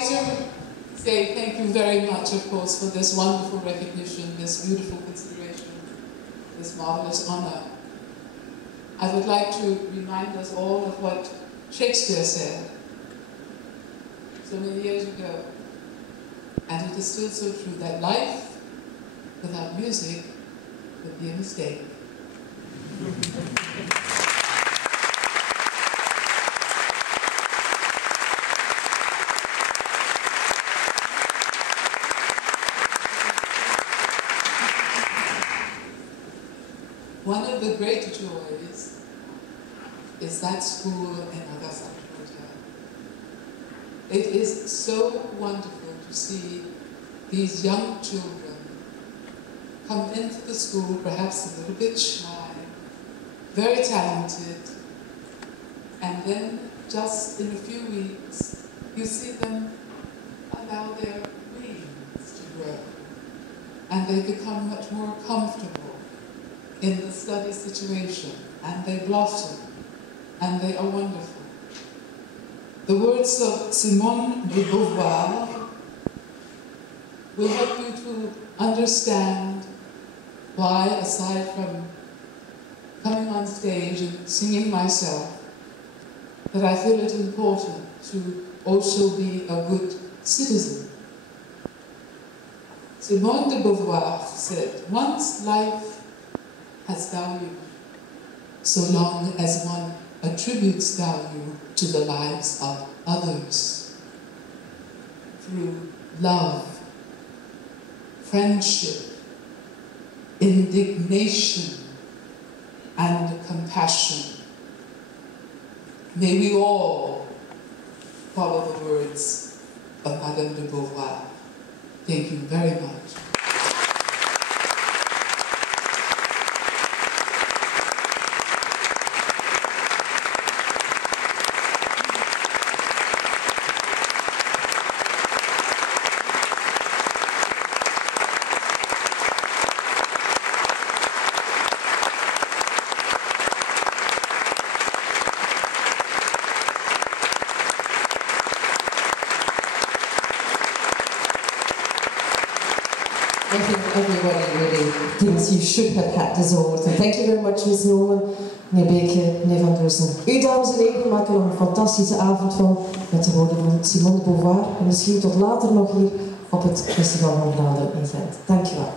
like to say thank you very much, of course, for this wonderful recognition, this beautiful consideration, this marvelous honor. I would like to remind us all of what Shakespeare said so many years ago, and it is still so true, that life without music would be a mistake. One of the great joys is that school in Nagasaki. It is so wonderful to see these young children come into the school, perhaps a little bit shy, very talented, and then just in a few weeks, you see them allow their wings to grow, and they become much more comfortable in the study situation, and they blossom, and they are wonderful. The words of Simone de Beauvoir will help you to understand why, aside from coming on stage and singing myself, that I feel it important to also be a good citizen. Simone de Beauvoir said, "One's life has value so long as one attributes value to the lives of others through love, friendship, indignation, and compassion." May we all follow the words of Madame de Beauvoir. Thank you very much. I think everybody really thinks you should have had this award. And thank you very much, Ms. Nomen, meneer Beke, meneer Van Droosen. U, dames en heren, maken er nog een fantastische avond van met de woorden van Simone de Beauvoir. En misschien tot later nog hier op het Festival van Vlaanderen in Gent. Dank je wel.